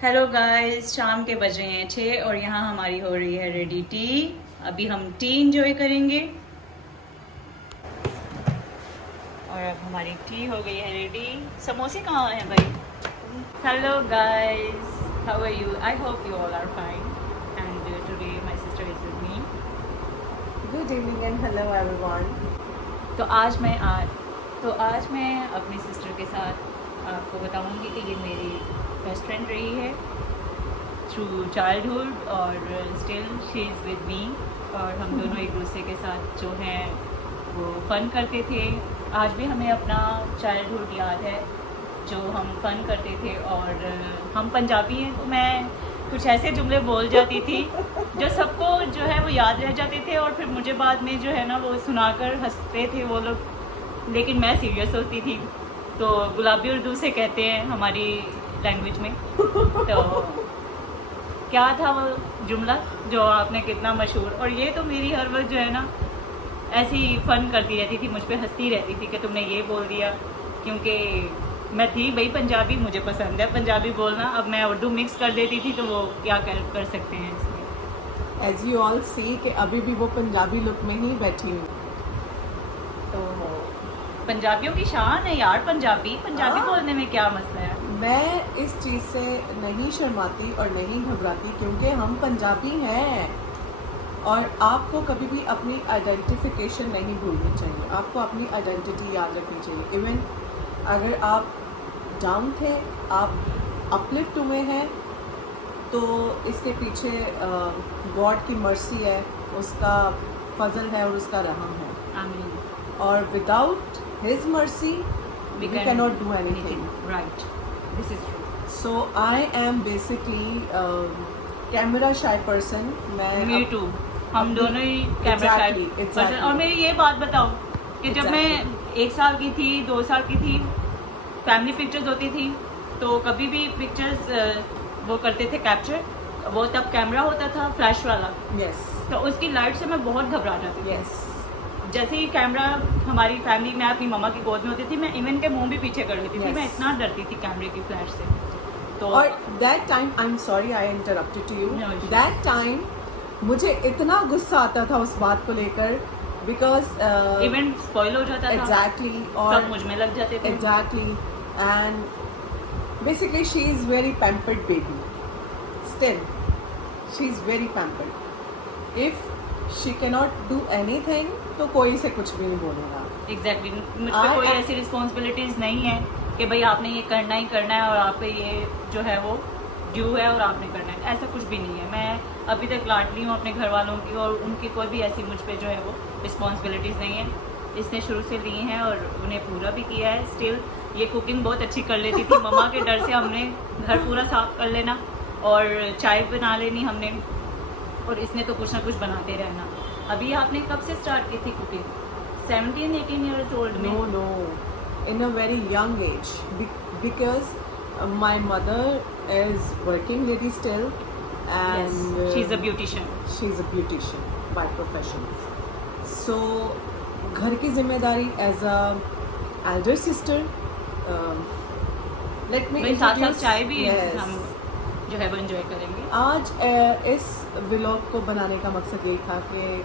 Hello guys, शाम के बज रहे हैं 6 और यहाँ हमारी हो रही है रेडी टी। अभी हम टी इंजॉय करेंगे और अब हमारी टी हो गई है रेडी। समोसे कहाँ हैं भाई? Hello guys, how are you? I hope you all are fine and today my sister is with me. Good evening and hello everyone. तो आज मैं अपनी सिस्टर के साथ आपको बताऊंगी कि ये मेरी बेस्ट फ्रेंड रही है थ्रू चाइल्डहुड और still she is with me. और हम दोनों एक दूसरे के साथ जो हैं वो फ़न करते थे। आज भी हमें अपना चाइल्डहुड याद है जो हम फ़न करते थे। और हम पंजाबी हैं तो मैं कुछ ऐसे जुमले बोल जाती थी जो सबको जो है वो याद रह जाते थे और फिर मुझे बाद में जो है ना वो सुनाकर हंसते थे वो लोग, लेकिन मैं सीरियस होती थी। तो गुलाबी उर्दू से कहते हैं हमारी लैंग्वेज में। तो क्या था वो जुमला जो आपने कितना मशहूर, और ये तो मेरी हर वक्त जो है ना ऐसी फ़न करती रहती थी, मुझ पे हंसती रहती थी कि तुमने ये बोल दिया, क्योंकि मैं थी भाई पंजाबी, मुझे पसंद है पंजाबी बोलना। अब मैं उर्दू मिक्स कर देती थी तो वो क्या कर सकते हैं इसमें। As you all see कि अभी भी वो पंजाबी लुक में ही बैठी हूँ। तो पंजाबियों की शान है यार, पंजाबी हाँ। बोलने में क्या मसला है। मैं इस चीज़ से नहीं शर्माती और नहीं घबराती क्योंकि हम पंजाबी हैं। और आपको कभी भी अपनी आइडेंटिफिकेशन नहीं भूलनी चाहिए, आपको अपनी आइडेंटिटी याद रखनी चाहिए। इवन अगर आप डाउन थे, आप अपलिफ्ट हुए हैं, तो इसके पीछे गॉड की मर्सी है, उसका फजल है और उसका रहम है। आमीन। और without his mercy we cannot do anything. Right. This is true. So I am basically camera shy person. Me too. हम दोनों ही कैमरा Exactly, शायद exactly. और मेरी ये बात बताओ कि जब मैं 1 साल की थी, 2 साल की थी, फैमिली पिक्चर्स होती थी तो कभी भी पिक्चर्स वो करते थे कैप्चर, वो तब कैमरा होता था फ्लैश वाला। Yes. तो उसकी लाइट से मैं बहुत घबरा जाती थी। Yes. जैसे ही कैमरा हमारी फैमिली में अपनी मम्मा की गोद में होती थी, मैं इवन के मुंह भी पीछे कर लेती थी। Yes. मैं इतना डरती थी कैमरे की फ्लैश से। तो और that time I'm sorry I interrupted to you. No issues. That time मुझे इतना गुस्सा आता था उस बात को लेकर because इवेंट स्पॉइल हो जाता था। exactly और सब मुझ में लग जाते थे। exactly and basically she is very pampered baby. Still she is very pampered. If she cannot do anything तो कोई इसे कुछ भी नहीं बोलेगा। एग्जैक्टली मुझ पे कोई ऐसी रिस्पॉन्सिबिलिटीज नहीं है कि भाई आपने ये करना ही करना है और आप पे ये जो है वो ड्यू है और आपने करना है, ऐसा कुछ भी नहीं है। मैं अभी तक लाडली हूँ अपने घर वालों की और उनकी कोई भी ऐसी मुझ पे जो है वो रिस्पॉन्सिबिलिटीज़ नहीं है। इसने शुरू से ली हैं और उन्हें पूरा भी किया है। स्टिल ये कुकिंग बहुत अच्छी कर लेती थी, मम्मा के डर से हमने घर पूरा साफ कर लेना और चाय बना लेनी हमने, और इसने तो कुछ ना कुछ बनाते रहना। अभी आपने कब से स्टार्ट की थी कुकिंग? 17-18 ईयर्स ओल्ड में? No, in a very young age because my mother is working lady still and she is a beautician. she's a beautician by profession. So घर की जिम्मेदारी as a elder sister, let me भाई साथ साथ introduce- चाय भी Yes. हम जो है वो एंजॉय करेंगे। आज इस व्लॉग को बनाने का मकसद ये था कि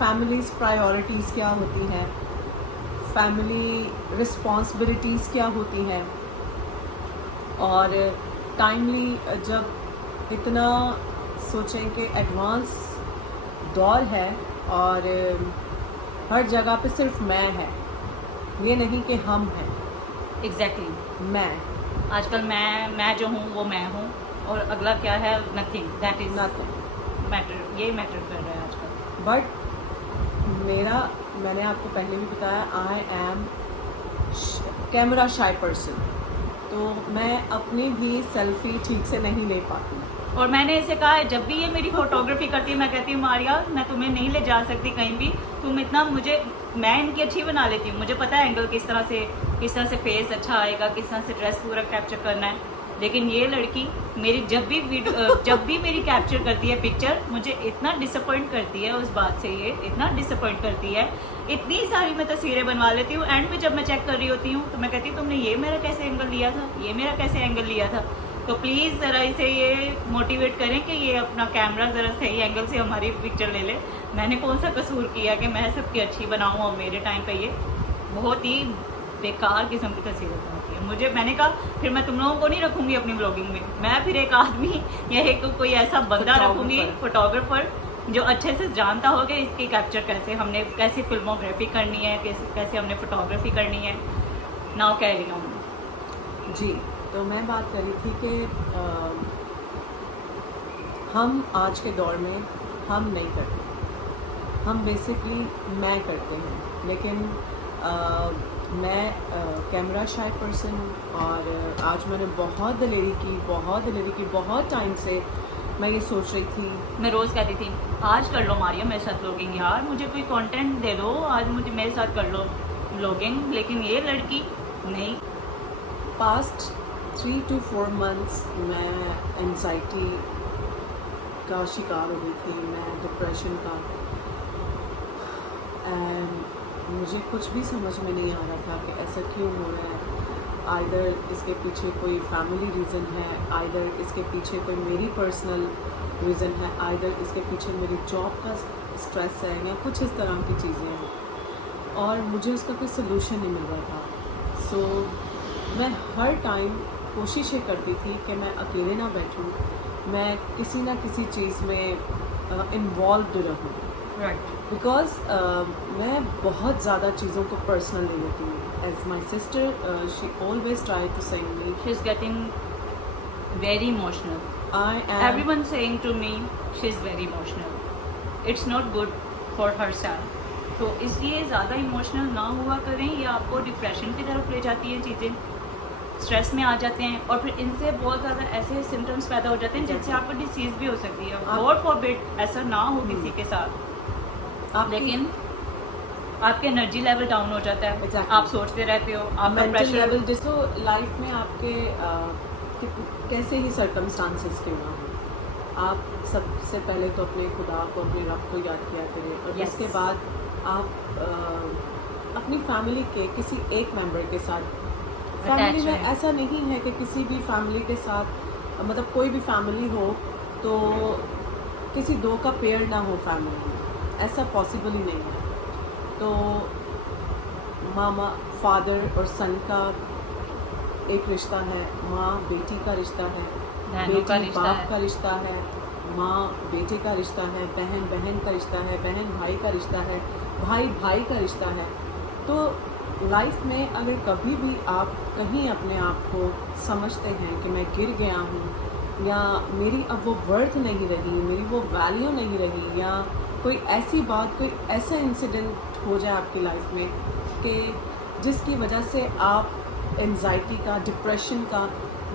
फैमिलीज़ प्रायोरिटीज़ क्या होती हैं, फैमिली रिस्पॉन्सिबिलिटीज़ क्या होती हैं, और टाइमली जब इतना सोचें कि एडवांस दौर है और हर जगह पे सिर्फ मैं है, ये नहीं कि हम हैं, एग्जैक्टली मैं आजकल मैं जो हूँ वो मैं हूँ और अगला क्या है, nothing, that is nothing. Matter, ये मैटर कर रहा है आजकल। बट मैंने आपको पहले भी बताया I am camera shy person, तो मैं अपनी भी सेल्फी ठीक से नहीं ले पाती। और मैंने इसे कहा है, जब भी ये मेरी फोटोग्राफी करती है मैं कहती हूँ मारिया मैं तुम्हें नहीं ले जा सकती कहीं भी, तुम इतना मैं इनकी अच्छी बना लेती हूँ, मुझे पता है एंगल किस तरह से फेस अच्छा आएगा, किस तरह से ड्रेस पूरा कैप्चर करना है। लेकिन ये लड़की मेरी जब भी मेरी कैप्चर करती है पिक्चर, मुझे इतना डिसअपॉइंट करती है उस बात से, ये इतना डिसअपॉइंट करती है। इतनी सारी मैं तस्वीरें बनवा लेती हूँ, एंड में जब मैं चेक कर रही होती हूँ तो मैं कहती हूँ तुमने ये मेरा कैसे एंगल लिया था, ये मेरा कैसे एंगल लिया था। तो प्लीज़ ज़रा इसे ये मोटिवेट करें कि ये अपना कैमरा ज़रा सही एंगल से हमारी पिक्चर ले ले। मैंने कौन सा कसूर किया कि मैं सबकी अच्छी बनाऊँ और मेरे टाइम पे ये बहुत ही बेकार किस्म की तस्वीरें बनाती है। मैंने कहा फिर मैं तुम लोगों को नहीं रखूँगी अपनी ब्लॉगिंग में, मैं फिर एक आदमी या एक कोई ऐसा बंदा रखूँगी फोटोग्राफर जो अच्छे से जानता हो कि इसकी कैप्चर कैसे कैसी फिल्मोग्राफी करनी है, कैसे हमने फोटोग्राफी करनी है। Now carry on. जी, तो मैं बात कर रही थी कि हम आज के दौर में हम नहीं करते, हम बेसिकली मैं करते हैं, लेकिन मैं कैमरा शाय पर्सन हूँ और आज मैंने बहुत दलेरी की, बहुत टाइम से मैं ये सोच रही थी। मैं रोज़ कहती थी आज कर लो मारिया मेरे साथ ब्लॉगिंग, यार मुझे कोई कंटेंट दे दो, आज मुझे मेरे साथ कर लो ब्लॉगिंग, लेकिन ये लड़की नहीं। पास्ट 3 to 4 months मैं एंजाइटी का शिकार हो गई थी, मैं डिप्रेशन का, मुझे कुछ भी समझ में नहीं आ रहा था कि ऐसा क्यों हो रहा है। आइदर इसके पीछे कोई फैमिली रीज़न है, आइदर इसके पीछे कोई मेरी पर्सनल रीज़न है, आइदर इसके पीछे मेरी जॉब का स्ट्रेस है या कुछ इस तरह की चीज़ें हैं और मुझे उसका कोई सलूशन नहीं मिल रहा था। सो मैं हर टाइम कोशिश ये करती थी कि मैं अकेले ना बैठूं, मैं किसी ना किसी चीज़ में इन्वॉल्व रहूं, राइट। बिकॉज मैं बहुत ज़्यादा चीज़ों को पर्सनल ले लेती हूँ। As my sister she always try to send me, she is getting very emotional. I am Everyone saying to me she is very emotional. It's not good for herself. तो इसलिए ज़्यादा इमोशनल ना हुआ करें, या आपको डिप्रेशन की तरफ ले जाती हैं चीज़ें, स्ट्रेस में आ जाते हैं और फिर इनसे बहुत ज़्यादा ऐसे सिम्टम्स पैदा हो जाते हैं जिससे आपको डिसीज़ भी हो सकती है। गॉड फॉरबिड ऐसा ना हो किसी के साथ, लेकिन आपके एनर्जी लेवल डाउन हो जाता है। Exactly. आप सोचते रहते हो, आपका मेंटल प्रेशर लेवल जिसको लाइफ में आपके कैसे ही सर्कमस्टांसेस क्यों ना हो, आप सबसे पहले तो अपने खुदा को, अपने रब को याद किया करें और Yes. उसके बाद आप अपनी फैमिली के किसी एक मेंबर के साथ, फैमिली में रहें। ऐसा नहीं है कि किसी भी फैमिली के साथ, मतलब कोई भी फैमिली हो तो किसी दो का पेयर ना हो फैमिली में, ऐसा पॉसिबल ही नहीं है। तो मामा फादर और सन का एक रिश्ता है, माँ बेटी का रिश्ता है, बहनों का बेटी रिश्ता बाप है। का रिश्ता है, माँ बेटे का रिश्ता है, बहन बहन का रिश्ता है, बहन भाई का रिश्ता है, भाई भाई का रिश्ता है। तो लाइफ में अगर कभी भी आप कहीं अपने आप को समझते हैं कि मैं गिर गया हूँ या मेरी अब वो वर्थ नहीं रही, मेरी वो वैल्यू नहीं रही, या कोई ऐसी बात, कोई ऐसा इंसिडेंट हो जाए आपकी लाइफ में कि जिसकी वजह से आप एंजाइटी का, डिप्रेशन का,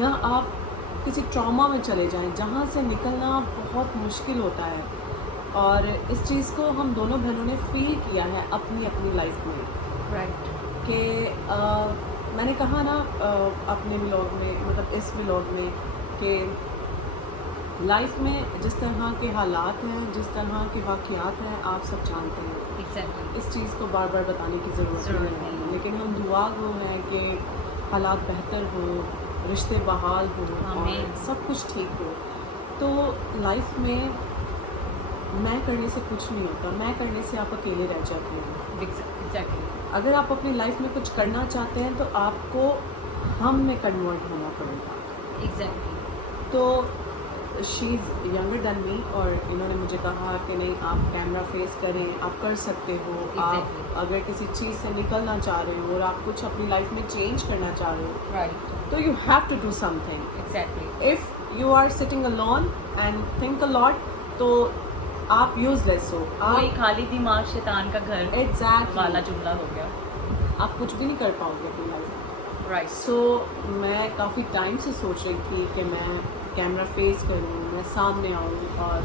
या आप किसी ट्रॉमा में चले जाएं जहाँ से निकलना बहुत मुश्किल होता है। और इस चीज़ को हम दोनों बहनों ने फील किया है अपनी अपनी लाइफ में राइट। कि मैंने कहा ना अपने व्लॉग में, मतलब इस व्लॉग में, कि लाइफ में जिस तरह के हालात हैं, जिस तरह के वाक़यात हैं, आप सब जानते हैं। एग्जैक्टली। इस चीज़ को बार बार बताने की ज़रूरत नहीं है, लेकिन हम दुआ गो हैं कि हालात बेहतर हो, रिश्ते बहाल हो और आमीन। सब कुछ ठीक हो। तो लाइफ में मैं करने से कुछ नहीं होता, मैं करने से आप अकेले रह जाते हैं। एग्जैक्टली। अगर आप अपनी लाइफ में कुछ करना चाहते हैं तो आपको हम में कन्वर्ट होना पड़ेगा। एग्जैक्टली। तो she is younger than me और इन्होंने मुझे कहा कि नहीं, आप कैमरा फेस करें, आप कर सकते हो। आप Exactly. अगर किसी चीज़ से निकलना चाह रहे हो और आप कुछ अपनी लाइफ में चेंज करना चाह रहे हो राइट। तो you have to do something. Exactly. If you are sitting alone and think a lot तो आप यूजलेस हो, कोई आप खाली दिमाग शैतान का घर वाला एग्जैक्टली जुमला हो गया। आप कुछ भी नहीं कर पाओगे अपनी लाइफ में। राइट। सो मैं काफ़ी टाइम से सोच रही थी कि मैं कैमरा फेस करूँ, मैं सामने आऊँ और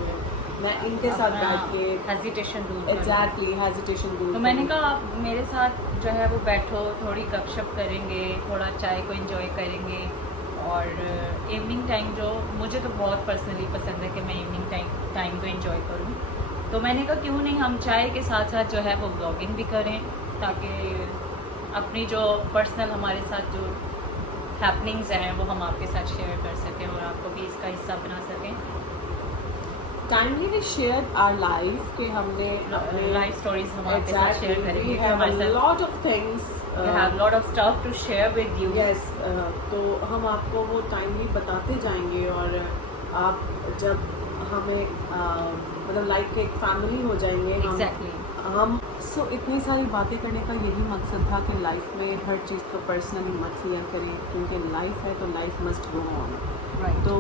मैं इनके साथ बैठ के हेजिटेशन दूर करो। एग्जैक्टली हेजिटेशन दूर तो मैंने करूँ। कहा आप मेरे साथ जो है वो बैठो, थोड़ी गपशप करेंगे, थोड़ा चाय को एंजॉय करेंगे। और इवनिंग टाइम जो मुझे तो बहुत पर्सनली पसंद है कि मैं इवनिंग टाइम को एंजॉय करूं, तो मैंने कहा क्यों नहीं हम चाय के साथ साथ जो है वो ब्लॉगिंग भी करें, ताकि अपनी जो पर्सनल हमारे साथ जो हैपनिंग्स हैं वो हम आपके साथ शेयर कर सकें और आपको भी इसका हिस्सा बना सकें। Kindly we share our life कि हमने लाइफ स्टोरीज हम आपके साथ शेयर करेंगे वी कि हैव हमारे अ साथ lot of things we have lot of stuff to share with you. Yes तो हम आपको वो टाइमली बताते जाएंगे और आप जब हमें मतलब लाइक एक फैमिली हो जाएंगे Exactly. हम सो इतनी सारी बातें करने का यही मकसद था कि लाइफ में हर चीज़ को पर्सनली मत लिया करें, क्योंकि लाइफ है तो life must go on. Right. तो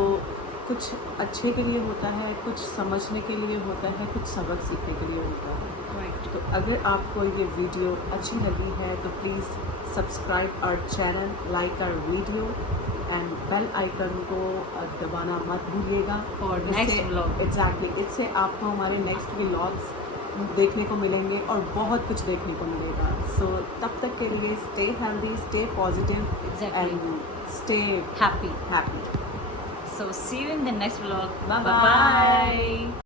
कुछ अच्छे के लिए होता है, कुछ समझने के लिए होता है, कुछ सबक सीखने के लिए होता है। Right. तो अगर आपको ये वीडियो अच्छी लगी है तो please subscribe our channel, like our video and bell icon को दबाना मत भूलिएगा। For next vlog. एग्जैक्टली, इससे आपको हमारे नेक्स्ट व्लॉग्स देखने को मिलेंगे और बहुत कुछ देखने को मिलेगा। सो तब तक के लिए stay healthy, stay positive Exactly. And stay Happy. Happy. So see you in the next vlog. Bye-bye. Bye-bye.